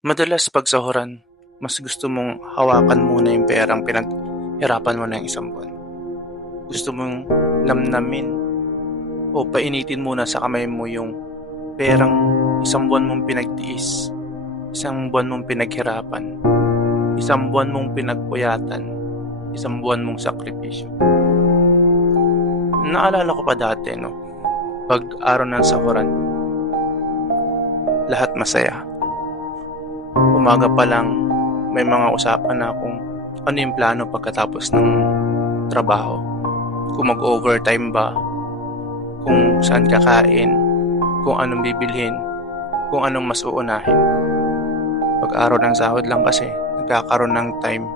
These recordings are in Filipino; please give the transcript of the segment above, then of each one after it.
Madalas pagsahuran, mas gusto mong hawakan muna yung perang pinaghirapan mo ng isang buwan. Gusto mong namnamin o painitin muna sa kamay mo yung perang isang buwan mong pinagtiis, isang buwan mong pinaghirapan, isang buwan mong pinagpuyatan, isang buwan mong sakripisyo. Naalala ko pa dati, no? Pag araw ng sahuran, lahat masaya. Umaga pa lang, may mga usapan na kung ano yung plano pagkatapos ng trabaho. Kung mag-overtime ba, kung saan kakain, kung anong bibilhin, kung anong mas uunahin. Pag araw ng sahod lang kasi, nagkakaroon ng time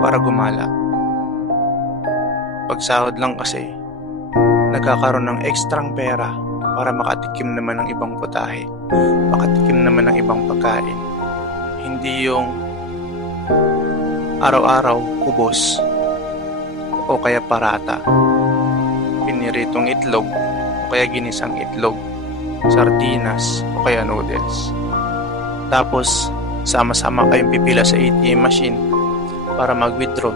para gumala. Pag sahod lang kasi, nagkakaroon ng ekstrang pera para makatikim naman ng ibang putahe, makatikim naman ng ibang pagkain. Hindi yung araw-araw kubos o kaya parata, piniritong itlog o kaya ginisang itlog, sardinas o kaya noodles. Tapos sama-sama kayong pipila sa ATM machine para mag-withdraw,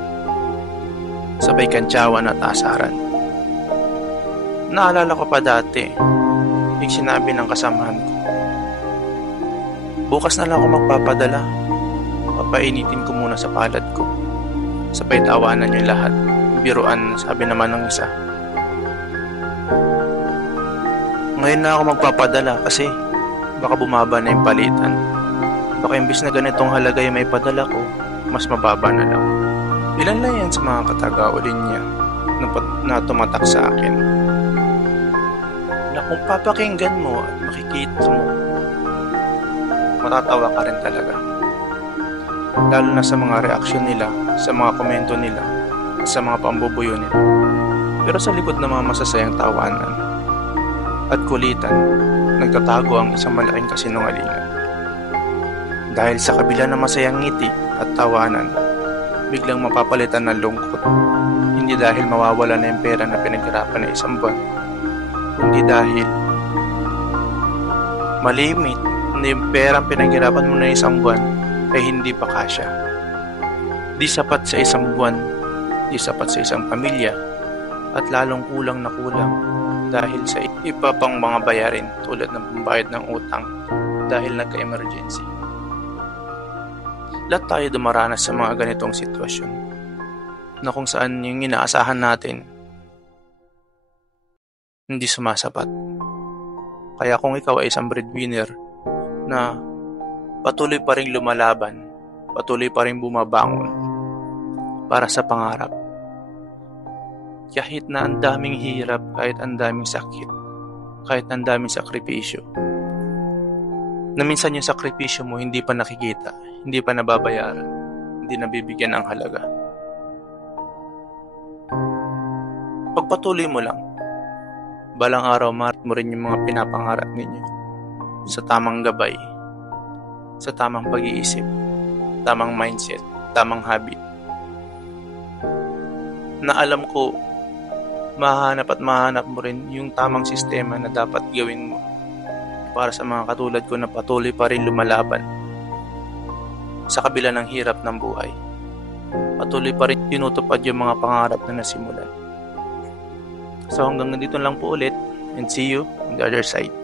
sabay kantsawan at asaran. Naalala ko pa dati yung sinabi ng kasamahan ko, bukas na lang ako magpapadala. Papainitin ko muna sa palad ko. Sabay tawanan yung lahat. Biruan, sabi naman ng isa. Ngayon na ako magpapadala kasi baka bumaba na yung palitan. Baka imbis na ganitong halaga yung may padala ko, mas mababa na lang. Ilan lang yan sa mga katagaulin niya na tumatak sa akin. Na kung papakinggan mo at makikita mo, matatawa ka rin talaga. Lalo na sa mga reaksyon nila, sa mga komento nila, sa mga pambubuyo nila. Pero sa likod ng mga masasayang tawanan at kulitan, nagtatago ang isang malaking kasinungalingan. Dahil sa kabila ng masayang ngiti at tawanan, biglang mapapalitan ng lungkot. Hindi dahil mawawala na yung pera na pinaghirapan ng isang buwan, kundi dahil malimit na yung perang pinaghirapan mo na isang buwan ay hindi pa kasya. Di sapat sa isang buwan, di sapat sa isang pamilya, at lalong kulang na kulang dahil sa iba pang mga bayarin tulad ng pambayad ng utang dahil nagka-emergency. Lahat tayo dumaranas sa mga ganitong sitwasyon na kung saan yung inaasahan natin hindi sumasapat. Kaya kung ikaw ay isang breadwinner na patuloy pa rin lumalaban, patuloy pa rin bumabangon para sa pangarap, kahit na ang daming hirap, kahit ang daming sakit, kahit ang daming sakripisyo, na minsan yung sakripisyo mo hindi pa nakikita, hindi pa nababayaran, hindi nabibigyan ng halaga. Pagpatuloy mo lang, balang araw marat mo rin yung mga pinapangarap ninyo sa tamang gabay, sa tamang pag-iisip, tamang mindset, tamang habit. Na alam ko, mahanap mo rin yung tamang sistema na dapat gawin mo para sa mga katulad ko na patuloy pa rin lumalaban sa kabila ng hirap ng buhay. Patuloy pa rin tinutupad yung mga pangarap na nasimulan. So hanggang dito lang po ulit, and see you on the other side.